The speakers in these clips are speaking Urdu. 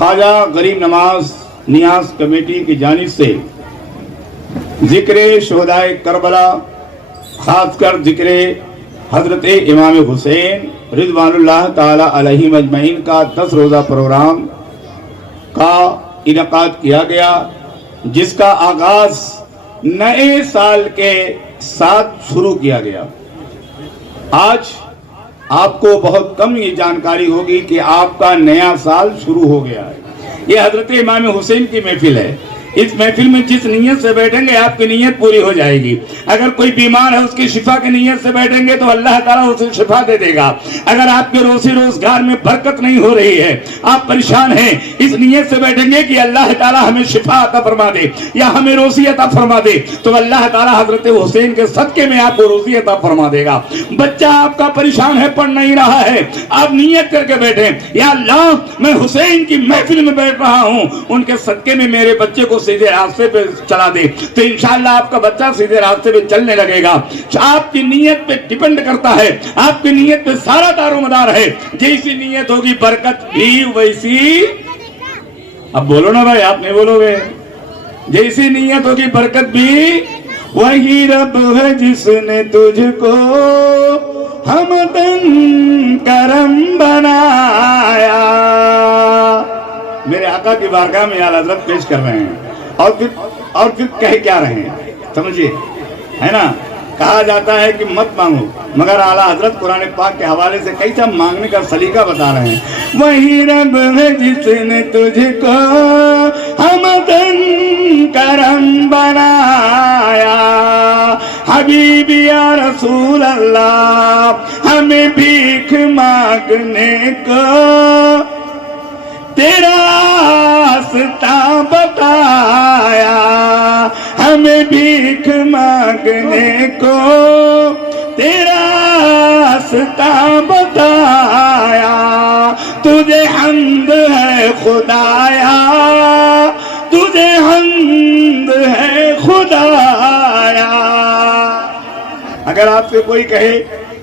خواجہ غریب نواز نیاز کمیٹی کی جانب سے ذکر شہدائے کربلا، خاص کر ذکر حضرت امام حسین رضوان اللہ تعالی علیہ اجمعین کا 10 روزہ پروگرام کا انعقاد کیا گیا، جس کا آغاز نئے سال کے ساتھ شروع کیا گیا۔ آج آپ کو بہت کم یہ جانکاری ہوگی کہ آپ کا نیا سال شروع ہو گیا ہے۔ یہ حضرت امام حسین کی محفل ہے۔ اس محفل میں جس نیت سے بیٹھیں گے آپ کی نیت پوری ہو جائے گی۔ اگر کوئی بیمار ہے اس کی شفا کی نیت سے بیٹھیں گے تو اللہ تعالیٰ اسے شفا دے دے گا۔ اگر آپ کے روزگار میں برکت نہیں ہو رہی ہے، آپ پریشان ہیں، اس نیت سے بیٹھیں گے کہ اللہ تعالیٰ ہمیں شفا عطا فرما دے یا ہمیں روزی عطا فرما دے، تو اللہ تعالیٰ حضرت حسین کے صدقے میں آپ کو روزی عطا فرما دے گا۔ بچہ آپ کا پریشان ہے، پڑھ نہیں رہا ہے، آپ نیت کر کے بیٹھیں، یا اللہ میں حسین کی محفل میں بیٹھ رہا ہوں، ان کے صدقے میں میرے بچے کو سیدھے راستے پہ چلا دے، تو انشاءاللہ آپ کا بچہ سیدھے راستے پہ چلنے لگے گا۔ آپ کی نیت پہ ڈیپینڈ کرتا ہے، آپ کی نیت پہ سارا دار و مدار ہے۔ جیسی نیت ہوگی برکت بھی ویسی، اب بولو نا بھائی، آپ نہیں بولو گے، جیسی نیت ہوگی برکت بھی وہی رب ہے جس نے تجھ کو حمدن کرم بنایا۔ میرے آقا کی بارگاہ میں اعلیٰ حضرت پیش کر رہے ہیں، اور پھر کہہ کیا رہے ہیں، سمجھیے، ہے نا؟ کہا جاتا ہے کہ مت مانگو، مگر اعلیٰ حضرت قرآن پاک کے حوالے سے کیسا مانگنے کا سلیقہ بتا رہے ہیں۔ وہی رب ہے جس نے تجھ کو حمدن کرم بنایا، حبیبی یا رسول اللہ ہمیں بھیک مانگنے کو تیرا راستہ بتایا، ہمیں بھیک مانگنے کو تیرا راستہ بتایا، تجھے حمد ہے خدایا، تجھے حمد ہے خدایا۔ اگر آپ سے کوئی کہے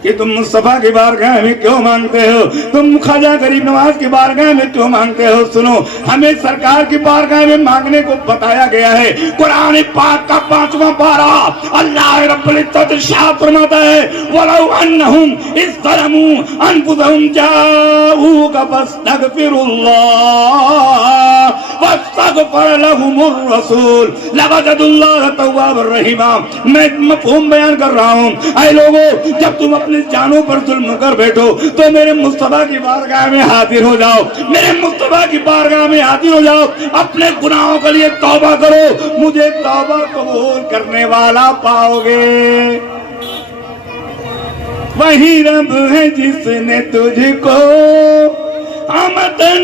کہ تم مصطفیٰ کی بارگاہ میں کیوں مانگتے ہو، تم خواجہ غریب نواز کی بارگاہ میں کیوں مانگتے ہو، سنو، ہمیں سرکار کی بارگاہ میں مانگنے کو بتایا گیا ہے۔ قرآن پاک کا 5واں پارہ اللہ رب العزت ارشاد فرماتا ہے، وَلَوْ أَنَّهُمْ إِذْ ظَلَمُوا أَنفُسَهُمْ جَاءُوكَ فَاسْتَغْفِرُوا اللَّهَ وَاسْتَغْفَرَ لَهُمُ الرَّسُولُ لَوَجَدُوا اللَّهَ تَوَّابًا رَحِيمًا۔ میں مفہوم بیان کر رہا ہوں، اے لوگوں، جب تم اپنے جانوں پر ظلم کر بیٹھو تو میرے مصطفیٰ کی بارگاہ میں حاضر ہو جاؤ، میرے مصطفیٰ کی بارگاہ میں حاضر ہو جاؤ، اپنے گناہوں کے لیے توبہ کرو، مجھے توبہ قبول کرنے والا پاؤ گے۔ وہی رب ہے جس نے تجھ کو حمدن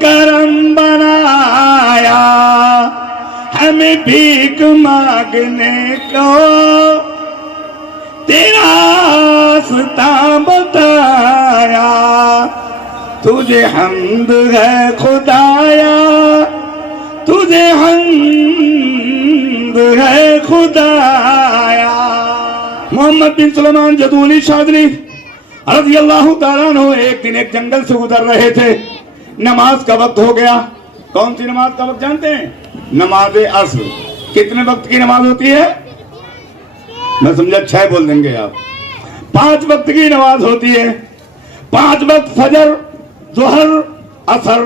کرم بنایا، ہمیں بھیک مانگنے کو تیرا راستہ بتایا، تجھے حمد ہے خدایا، تجھے حمد ہے خدایا۔ محمد بن سلمان جدولی شاذلی رضی اللہ تعالیٰ عنہ ایک دن ایک جنگل سے گزر رہے تھے، نماز کا وقت ہو گیا۔ کون سی نماز کا وقت جانتے ہیں؟ نماز عصر۔ کتنے وقت کی نماز ہوتی ہے؟ میں سمجھا 6 بول دیں گے آپ۔ 5 وقت کی نماز ہوتی ہے، 5 وقت فجر، ظہر، عصر،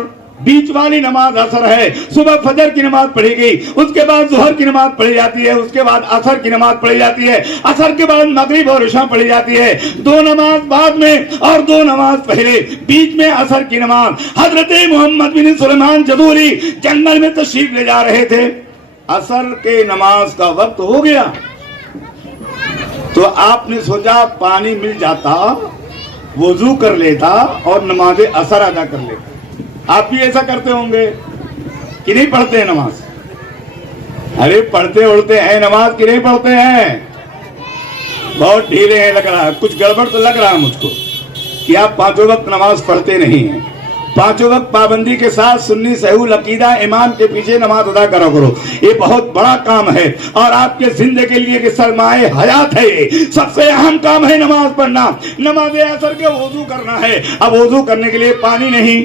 بیچ والی نماز عصر ہے۔ صبح فجر کی نماز پڑھی گئی، اس کے بعد ظہر کی نماز پڑھی جاتی ہے، اس کے بعد عصر کی نماز پڑھی جاتی ہے، عصر کے بعد مغرب اور عشاء پڑھی جاتی ہے۔ 2 نماز بعد میں اور 2 نماز پہلے، بیچ میں عصر کی نماز۔ حضرت محمد بن سلمان جدولی جنگل میں تشریف لے جا رہے تھے، عصر کے نماز کا وقت ہو گیا تو آپ نے سوچا پانی مل جاتا، وضو کر لیتا اور نماز عصر ادا کر لیتا۔ آپ بھی ایسا کرتے ہوں گے کہ نہیں پڑھتے ہیں نماز؟ ارے پڑھتے اڑتے ہیں نماز کہ نہیں پڑھتے ہیں؟ بہت ڈھیلے ہیں لگ رہا ہے، کچھ گڑبڑ تو لگ رہا ہے مجھ کو کہ آپ 5 وقت نماز پڑھتے نہیں ہیں۔ 5 وقت پابندی کے ساتھ سنی صحیح عقیدہ امام کے پیچھے نماز ادا کرو کرو، یہ بہت بڑا کام ہے اور آپ کے زندگی کے لیے کہ سرمایہ حیات ہے، یہ سب سے اہم کام ہے نماز پڑھنا۔ نماز عصر کے وضو کرنا ہے، اب وضو کرنے کے لیے پانی نہیں،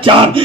4,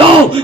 2,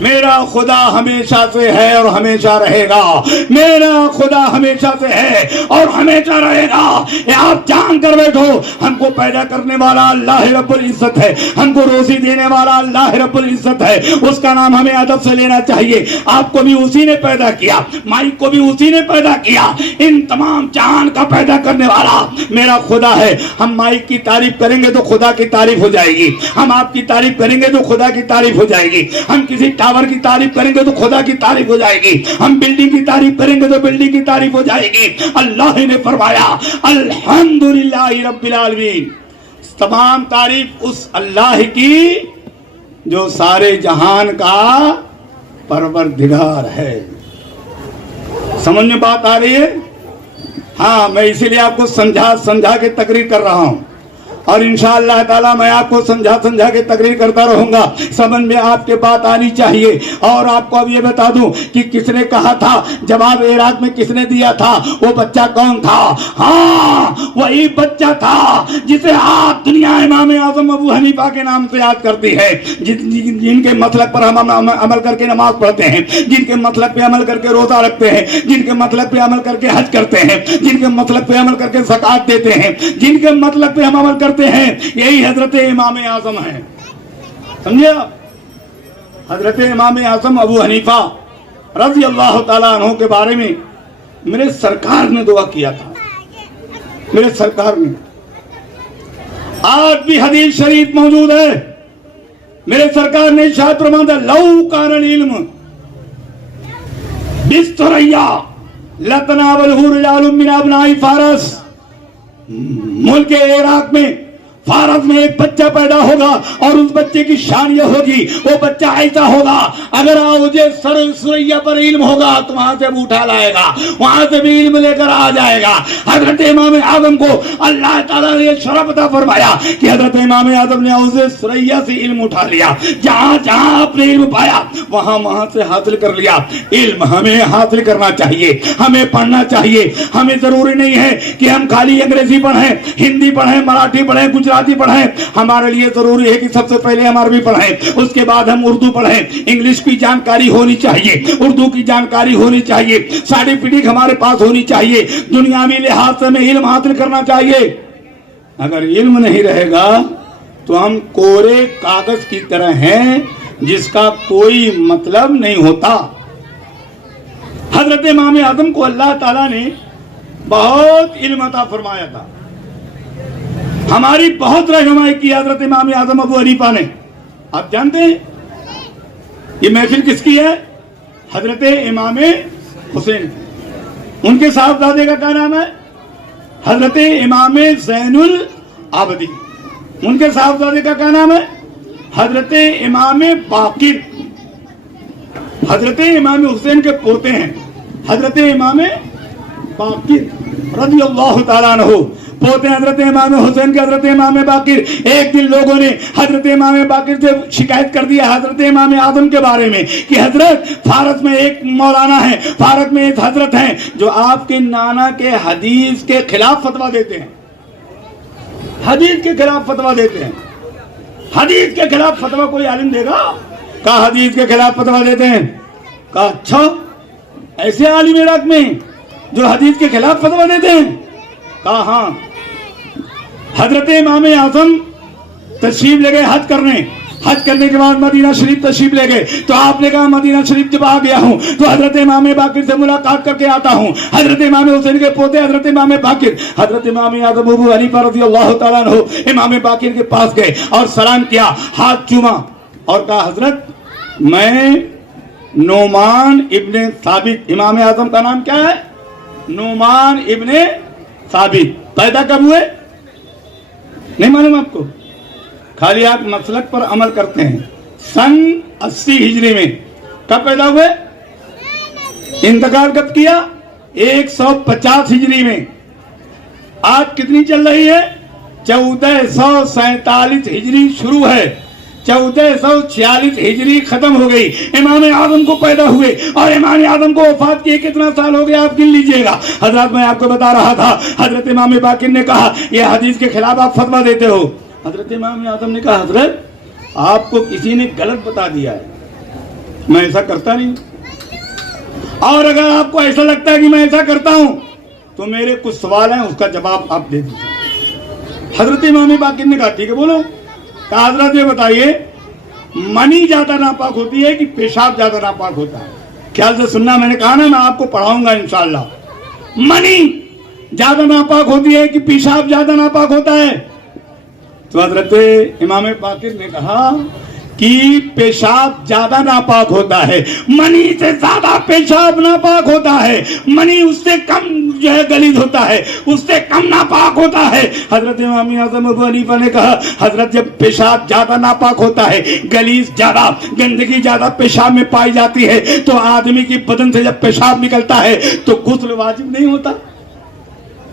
میرا خدا ہمیشہ سے ہے اور ہمیشہ رہے گا. میرا خدا ہمیشہ سے ہے اور ہمیشہ رہے گا. یہ آپ جان کر بیٹھو, ہم کو پیدا کرنے والا اللہ رب العزت ہے, ہم کو روزی دینے والا اللہ رب العزت ہے. اس کا نام ہمیں ادب سے لینا چاہیے. آپ کو بھی اسی نے پیدا کیا, مائی کو بھی اسی نے پیدا کیا. ان تمام جہان کا پیدا کرنے والا میرا خدا ہے. ہم مائی کی تعریف کریں گے تو خدا کی تعریف ہو جائے گی, ہم آپ کی تعریف کریں گے تو خدا کی تعریف ہو جائے گی, ہم کسی ٹاور کی تعریف کریں گے تو خدا کی تعریف ہو جائے گی, ہم بلڈنگ کی تعریف کریں گے تو بلڈنگ کی تعریف ہو جائے گی. اللہ نے فرمایا الحمدللہ رب العالمین, تمام تعریف اس اللہ کی جو سارے جہان کا پروردگار ہے. سمجھ میں بات آ رہی ہے؟ ہاں, میں اسی لیے آپ کو سمجھا کے تقریر کر رہا ہوں, اور انشاءاللہ تعالیٰ میں آپ کو سمجھا کے تقریر کرتا رہوں گا. سمجھ میں آپ کے بات آنی چاہیے. اور آپ کو اب یہ بتا دوں کہ کس نے کہا تھا, جواب عراق میں کس نے دیا تھا, وہ بچہ کون تھا؟ ہاں, وہی بچہ تھا جسے آج دنیا امام اعظم ابو حنیفہ کے نام سے یاد کرتی ہے, جن کے مطلب پر ہم عمل کر کے نماز پڑھتے ہیں, جن کے مطلب پہ عمل کر کے روزہ رکھتے ہیں, جن کے مطلب پہ عمل کر کے حج کرتے ہیں, جن کے مطلب پہ عمل کر کے زکات دیتے ہیں, جن کے مطلب پہ ہم عمل کرتے ہیں, یہی حضرت امام اعظم ہے. سمجھے آپ؟ حضرت امام اعظم ابو حنیفہ رضی اللہ تعالیٰ عنہ کے بارے میں میرے سرکار نے دعا کیا تھا. میرے سرکار نے, آج بھی حدیث شریف موجود ہے, میرے سرکار نے ارشاد فرمایا لو کان العلم بالثریا لتناولہ رجال من ابناء فارس. ملک عراق میں فارس میں ایک بچہ پیدا ہوگا اور اس بچے کی شان یہ ہوگی, وہ بچہ ایسا ہوگا اگر مجھے سریا پر علم ہوگا تو وہاں سے اٹھا لائے گا, وہاں سے بھی علم لے کر آ جائے گا. حضرت امام اعظم کو اللہ تعالیٰ نے یہ شرف عطا فرمایا کہ حضرت امام اعظم نے اسے سریا سے علم اٹھا لیا. جہاں جہاں اپنے علم پایا وہاں سے حاصل کر لیا. علم ہمیں حاصل کرنا چاہیے, ہمیں پڑھنا چاہیے. ہمیں ضروری نہیں ہے کہ ہم خالی انگریزی پڑھیں, ہندی پڑھیں, مراٹھی پڑھیں, گجراتی پڑھیں. ہمارے لیے ضروری ہے کہ سب سے پہلے ہم عربی پڑھیں, اس کے بعد ہم اردو پڑھیں. انگلش کی جانکاری ہونی چاہیے, اردو کی جانکاری ہونی چاہیے, سرٹیفکیٹ ہمارے پاس ہونی چاہیے, دنیاوی لحاظ سے ہمیں علم حاصل کرنا چاہیے. اگر علم نہیں رہے گا تو ہم کورے کاغذ کی طرح ہیں جس کا کوئی مطلب نہیں ہوتا. حضرت امام اعظم کو اللہ تعالیٰ نے بہت علم عطا فرمایا تھا, ہماری بہت رہنمائی کی حضرت امام اعظم ابو حنیفہ نے. آپ جانتے ہیں یہ محفل کس کی ہے؟ حضرت امام حسین. ان کے صاحبزادے کا کیا نام ہے؟ حضرت امام زین العابدین. ان کے صاحبزادے کا کیا نام ہے؟ حضرت امام باقر. حضرت امام حسین کے پوتے ہیں حضرت امام باقر رضی اللہ تعالیٰ عنہ, پوتے حضرت امام حسین کے حضرت امام باقر. ایک دن لوگوں نے حضرت امام باقر سے شکایت کر دیا حضرت امام اعظم کے بارے میں کہ حضرت فارس میں ایک مولانا ہے, فارس میں ایک حضرت ہیں جو آپ کے نانا کے حدیث کے خلاف فتویٰ دیتے ہیں. حدیث کے خلاف فتویٰ دیتے ہیں. حدیث کے خلاف فتویٰ کوئی عالم دے گا؟ کہا حدیث کے خلاف فتویٰ دیتے ہیں. کہا اچھا ایسے عالم عراق میں جو حدیث کے خلاف فتویٰ دیتے ہیں؟ کہا ہاں. حضرت امام اعظم تشریف لے گئے حج کرنے. حج کرنے کے بعد مدینہ شریف تشریف لے گئے تو آپ نے کہا مدینہ شریف جب آ گیا ہوں تو حضرت امام باقر سے ملاقات کر کے آتا ہوں. حضرت امام حسین کے پوتے حضرت امام باقر, حضرت امام اعظم ابو حنیفہ رضی اللہ تعالیٰ عنہ امام باقر کے پاس گئے اور سلام کیا, ہاتھ چوما اور کہا حضرت میں نعمان ابن ثابت. امام اعظم کا نام کیا ہے؟ نعمان ابن ثابت. پیدا کب ہوئے نہیں معلوم آپ کو, خالی آپ مسلک پر عمل کرتے ہیں. سن 80 ہجری میں. کب پیدا ہوئے؟ انتقال کب کیا؟ 150 ہجری میں. آج کتنی چل رہی ہے؟ 1447 ہجری شروع ہے, 1446 ہجری ختم ہو گئی. امام اعظم کو پیدا ہوئے اور امام اعظم کو وفات کیے کتنا سال ہو گیا آپ گن لیجئے گا. حضرات میں آپ کو بتا رہا تھا حضرت امام باقر نے کہا یہ حدیث کے خلاف آپ فتویٰ دیتے ہو. حضرت امام اعظم نے کہا حضرت آپ کو کسی نے غلط بتا دیا ہے, میں ایسا کرتا نہیں. اور اگر آپ کو ایسا لگتا ہے کہ میں ایسا کرتا ہوں تو میرے کچھ سوال ہیں, اس کا جواب آپ دے دیجیے. حضرت امام باقر نے کہا ٹھیک ہے بولو. کہا حضرت یہ بتائیے منی زیادہ ناپاک ہوتی ہے کہ پیشاب زیادہ ناپاک ہوتا ہے؟ خیال سے سننا, میں نے کہا نا میں آپ کو پڑھاؤں گا انشاءاللہ. منی زیادہ ناپاک ہوتی ہے کہ پیشاب زیادہ ناپاک ہوتا ہے؟ تو حضرت امام باقر نے کہا کہ پیشاب زیادہ ناپاک ہوتا ہے, منی سے زیادہ پیشاب ناپاک ہوتا ہے, منی اس سے کم جو ہے غلیظ ہوتا ہے, اس سے کم ناپاک ہوتا ہے. حضرت امام اعظم ابو حنیفہ نے کہا حضرت جب پیشاب زیادہ ناپاک ہوتا ہے, غلیظ زیادہ, گندگی زیادہ پیشاب میں پائی جاتی ہے, تو آدمی کی بدن سے جب پیشاب نکلتا ہے تو غسل واجب نہیں ہوتا,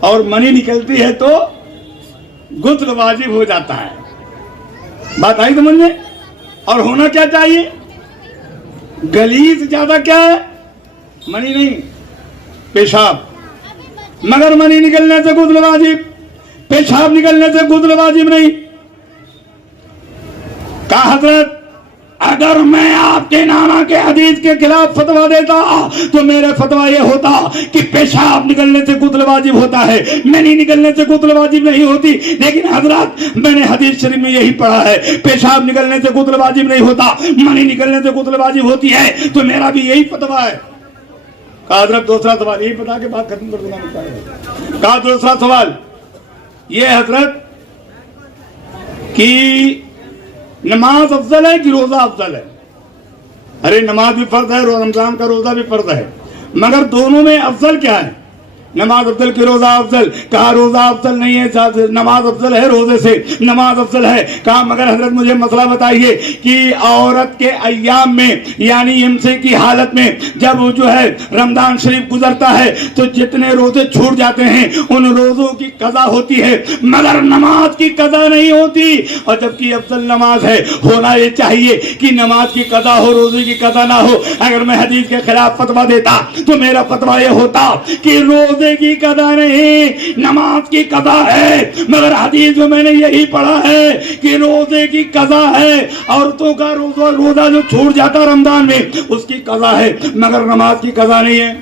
اور منی نکلتی ہے تو غسل واجب ہو جاتا ہے. بات آئی سمجھ میں؟ اور ہونا کیا چاہیے؟ غلیظ زیادہ کیا ہے؟ منی نہیں, پیشاب. مگر منی نکلنے سے غسل واجب, پیشاب نکلنے سے غسل واجب نہیں. کہا حضرت اگر میں آپ کے نانا کے حدیث کے خلاف فتویٰ دیتا تو میرا فتویٰ یہ ہوتا کہ پیشاب نکلنے سے غسل واجب ہوتا ہے, منی نکلنے سے غسل واجب نہیں ہوتی. لیکن حضرت میں نے حدیث شریف میں یہی پڑھا ہے پیشاب نکلنے سے غسل واجب نہیں ہوتا, منی نکلنے سے غسل واجب ہوتی ہے, تو میرا بھی یہی فتویٰ ہے. کہا حضرت دوسرا سوال, یہی بتا کے بات ختم کر دوں. کہا دوسرا سوال یہ حضرت کہ نماز افضل ہے کہ روزہ افضل ہے؟ ارے نماز بھی فرض ہے, رمضان کا روزہ بھی فرض ہے, مگر دونوں میں افضل کیا ہے؟ نماز افضل کی روزہ افضل؟ کہا روزہ افضل نہیں ہے, نماز افضل ہے روزے سے, نماز افضل ہے. کہا مگر حضرت مجھے مسئلہ بتائیے کہ عورت کے ایام میں یعنی امسے کی حالت میں جب جو ہے رمضان شریف گزرتا ہے تو جتنے روزے چھوٹ جاتے ہیں ان روزوں کی قضا ہوتی ہے, مگر نماز کی قضا نہیں ہوتی. اور جبکہ افضل نماز ہے, ہونا یہ چاہیے کہ نماز کی قضا ہو, روزے کی قضا نہ ہو. اگر میں حدیث کے خلاف فتویٰ دیتا تو میرا فتویٰ یہ ہوتا کہ روزے کی قضا نہیں, نماز کی قضا ہے. مگر حدیث میں نے یہی پڑھا ہے کہ روزے کی قضا ہے, عورتوں کا روزہ جو چھوٹ جاتا رمضان میں اس کی قضا ہے, مگر نماز کی قضا نہیں ہے.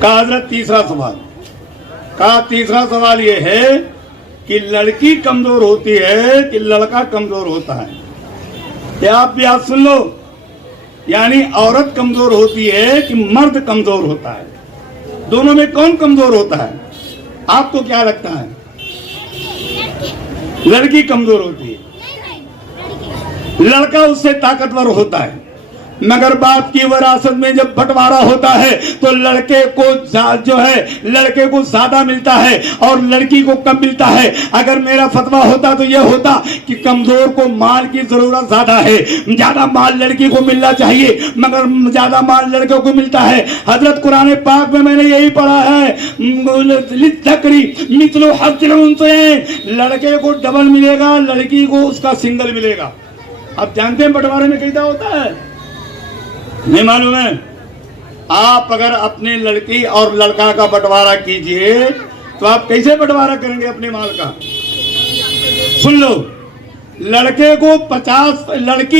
کہا حضرت تیسرا سوال. کہا تیسرا سوال یہ ہے کہ لڑکی کمزور ہوتی ہے کہ لڑکا کمزور ہوتا ہے؟ یہ آپ بھی آج سن لو, یعنی عورت کمزور ہوتی ہے کہ مرد کمزور ہوتا ہے؟ دونوں میں کون کمزور ہوتا ہے؟ آپ کو کیا لگتا ہے؟ لڑکی کمزور ہوتی ہے, لڑکا اس سے طاقتور ہوتا ہے. مگر باپ کی وراثت میں جب بٹوارا ہوتا ہے تو لڑکے کو جو ہے لڑکے کو زیادہ ملتا ہے اور لڑکی کو کم ملتا ہے. اگر میرا فتویٰ ہوتا تو یہ ہوتا کہ کمزور کو مال کی ضرورت زیادہ ہے, زیادہ مال لڑکی کو ملنا چاہیے, مگر زیادہ مال لڑکے کو ملتا ہے. حضرت قرآن پاک میں نے یہی پڑھا ہے للذکری مثل حظ الانثیین, لڑکے کو ڈبل ملے گا, لڑکی کو اس کا سنگل ملے گا. آپ جانتے ہیں بٹوارے میں کیسا ہوتا ہے؟ نہیں معلوم ہے؟ آپ اگر اپنے لڑکی اور لڑکا کا بٹوارا کیجئے تو آپ کیسے بٹوارا کریں گے اپنے مال کا؟ سن لو, لڑکی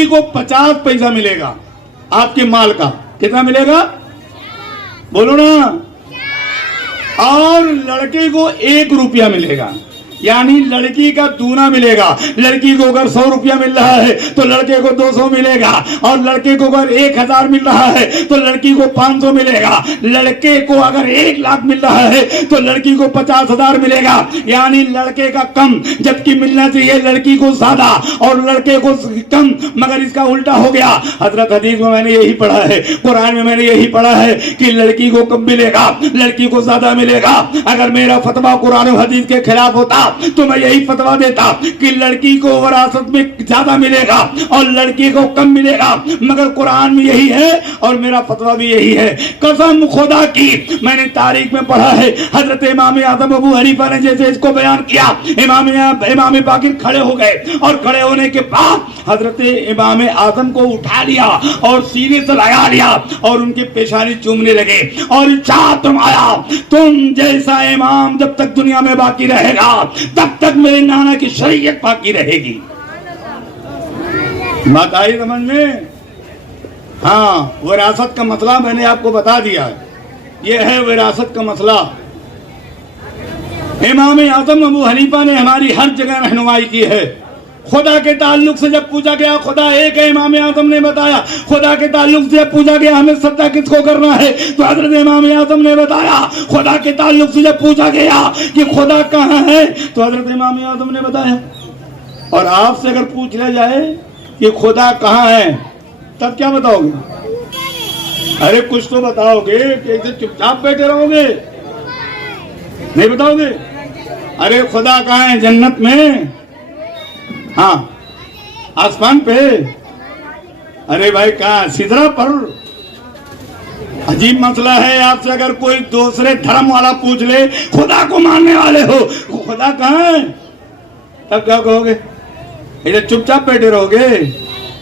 کو 50 پیسہ ملے گا آپ کے مال کا. کتنا ملے گا بولو نا؟ اور لڑکے کو 1 روپیہ ملے گا, یعنی لڑکی کا دونا ملے گا. لڑکی کو اگر 100 روپیہ مل رہا ہے تو لڑکے کو 200 ملے گا, اور لڑکے کو اگر 1000 مل رہا ہے تو لڑکی کو 500 ملے گا. لڑکے کو اگر 1 لاکھ مل رہا ہے تو لڑکی کو 50,000 ملے گا. یعنی لڑکے کا کم جبکہ ملنا چاہیے لڑکی کو زیادہ, اور لڑکے کو کم, مگر اس کا الٹا ہو گیا. حضرت حدیث میں نے یہی پڑھا ہے, قرآن میں نے یہی پڑھا ہے کہ لڑکی کو کم ملے گا, لڑکی کو زیادہ ملے گا. اگر میرا فتویٰ قرآن و حدیث کے خلاف ہوتا تو میں یہی فتویٰ دیتا کہ لڑکی کو وراثت میں زیادہ ملے گا اور لڑکی کو کم ملے گا, مگر قرآن میں یہی ہے اور میرا فتویٰ بھی یہی ہے. قسم خدا کی میں نے تاریخ میں پڑھا ہے, حضرت امام اعظم ابو حنیفہ نے جیسے اس کو بیان کیا, امام باقر کھڑے ہو گئے, اور کھڑے ہونے کے بعد حضرت امام اعظم کو اٹھا لیا اور سینے سے لگا لیا اور ان کی پیشانی چومنے لگے, اور ارشاد فرمایا تم جیسا امام جب تک دنیا میں باقی رہے گا تب تک میرے نانا کی شریعت باقی رہے گی. بات آئی سمجھ میں؟ ہاں وراثت کا مسئلہ میں نے آپ کو بتا دیا ہے، یہ ہے وراثت کا مسئلہ۔ امام اعظم ابو حنیفہ نے ہماری ہر جگہ رہنمائی کی ہے۔ خدا کے تعلق سے جب پوچھا گیا خدا ایک ہے، امام اعظم نے بتایا۔ خدا کے تعلق سے جب پوچھا گیا ہمیں سجدہ کس کو کرنا ہے، تو حضرت امام اعظم نے بتایا۔ خدا کے تعلق سے جب پوچھا گیا کہ خدا کہاں ہے، تو حضرت امام اعظم نے بتایا۔ اور آپ سے اگر پوچھ لیا جائے کہ خدا کہاں ہے، تب کیا بتاؤ گے؟ ارے کچھ تو بتاؤ گے کہ ایسے چپ چاپ بیٹھے رہو گے؟ نہیں بتاؤ گے؟ ارے خدا کہاں ہے؟ جنت میں؟ ہاں آسمان پہ؟ ارے بھائی کہاں؟ سدرا پر؟ عجیب مسئلہ ہے۔ آپ سے اگر کوئی دوسرے دھرم والا پوچھ لے، خدا کو ماننے والے ہو، خدا کہاں ہے، تب کیا کہو گے؟ ادھر چپ چاپ بیٹھے رہو گے؟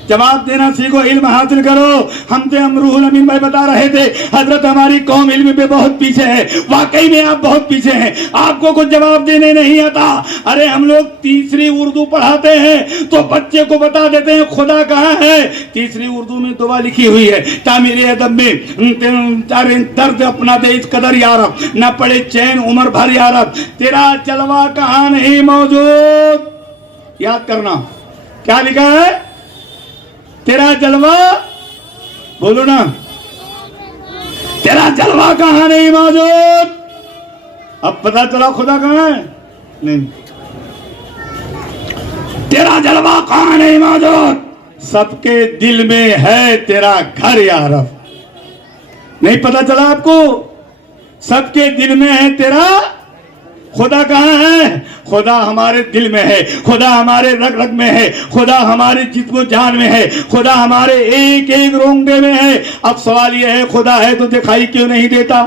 جواب دینا سیکھو، علم حاصل کرو۔ ہم سے روح الامین بھائی بتا رہے تھے حضرت ہماری قوم علم پہ بہت پیچھے ہے۔ واقعی میں آپ بہت پیچھے ہیں، آپ کو کچھ جواب دینے نہیں آتا۔ ارے ہم لوگ تیسری اردو پڑھاتے ہیں تو بچے کو بتا دیتے ہیں خدا کہاں ہے۔ تیسری اردو میں دعا لکھی ہوئی ہے، تعمیر ادب میں، درد اپنا دے اس قدر یارب، نہ پڑے چین عمر بھر یارب، تیرا جلوہ کہاں نہیں موجود۔ یاد کرنا کیا لکھا ہے؟ تیرا جلوہ، بولو نا، تیرا جلوہ کہاں نہیں موجود۔ اب پتا چلا خدا کہاں ہے؟ نہیں۔ تیرا جلوہ کہاں نہیں موجود، سب کے دل میں ہے تیرا گھر یا رب۔ نہیں پتا چلا آپ کو؟ سب کے دل میں ہے تیرا، خدا کہاں ہے؟ خدا ہمارے دل میں ہے، خدا ہمارے رگ رگ میں ہے، خدا ہمارے جسم و جان میں ہے، خدا ہمارے ایک ایک رونگٹے میں ہے۔ اب سوال یہ ہے خدا ہے تو دکھائی کیوں نہیں دیتا؟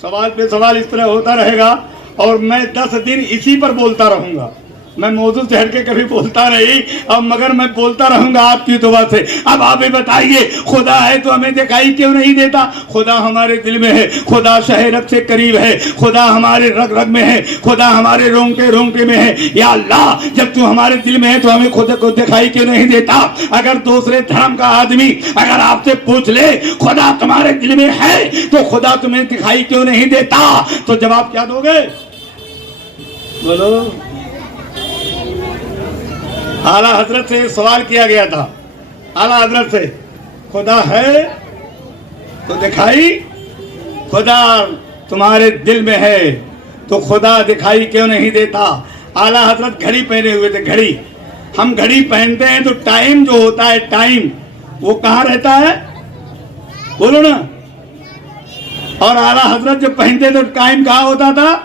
سوال پہ سوال اس طرح ہوتا رہے گا اور میں 10 دن اسی پر بولتا رہوں گا۔ میں موضوع سے ہٹ کے کبھی بولتا نہیں، اب مگر میں بولتا رہوں گا آپ کی دعا سے۔ اب آپ ہی بتائیے خدا ہے تو ہمیں دکھائی کیوں نہیں دیتا؟ خدا ہمارے دل میں ہے، خدا شہ رگ سے قریب ہے، خدا ہمارے رگ رگ میں ہے، خدا ہمارے رونگٹے رونگٹے میں ہے۔ یا اللہ جب تو ہمارے دل میں ہے تو ہمیں خدا کو دکھائی کیوں نہیں دیتا؟ اگر دوسرے دھرم کا آدمی اگر آپ سے پوچھ لے خدا تمہارے دل میں ہے تو خدا تمہیں دکھائی کیوں نہیں دیتا، تو جواب کیا دو گے؟ بولو۔ اعلیٰ حضرت سے سوال کیا گیا تھا، اعلیٰ حضرت سے خدا ہے تو دکھائی، خدا تمہارے دل میں ہے تو خدا دکھائی کیوں نہیں دیتا؟ اعلیٰ حضرت گھڑی پہنے ہوئے تھے، گھڑی۔ ہم گھڑی پہنتے ہیں تو ٹائم جو ہوتا ہے، ٹائم وہ کہاں رہتا ہے؟ بولو نا۔ اور اعلیٰ حضرت جب پہنتے تو ٹائم کہاں ہوتا تھا؟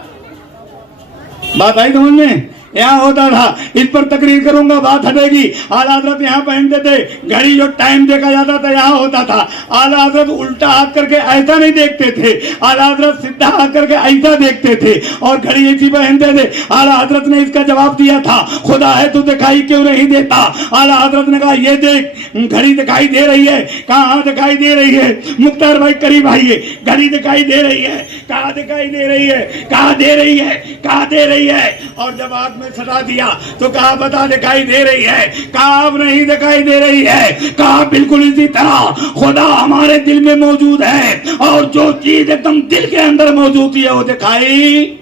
بات آئی سمجھ میں؟ یہاں ہوتا تھا۔ اس پر تقریر کروں گا بات ہٹے گی۔ اعلیٰ حضرت یہاں پہنتے تھے، گھڑی جو ٹائم دیکھا جاتا تھا یہاں ہوتا تھا۔ اعلیٰ حضرت الٹا ہاتھ کر کے ایسا نہیں دیکھتے تھے، اعلیٰ حضرت سیدھا ہاتھ کر کے ایسا دیکھتے تھے اور گھڑی ایسی پہنتے تھے۔ اعلیٰ حضرت نے اس کا جواب دیا تھا خدا ہے تو دکھائی کیوں نہیں دیتا؟ اعلیٰ حضرت نے کہا یہ دیکھ گھڑی دکھائی دے رہی ہے، کہاں دکھائی دے رہی ہے؟ مختار بھائی قریب آئیے، گھڑی دکھائی دے رہی ہے، کہاں دکھائی دے رہی ہے؟ کہاں دے رہی ہے؟ کہاں دے رہی ہے؟ اور جب آنکھ میں سٹا دیا تو کہا بتا دکھائی دے رہی ہے؟ کہا اب نہیں دکھائی دے رہی ہے۔ کہا بالکل اسی طرح خدا ہمارے دل میں موجود ہے اور جو چیز ایک دم دل کے اندر موجود ہے وہ دکھائی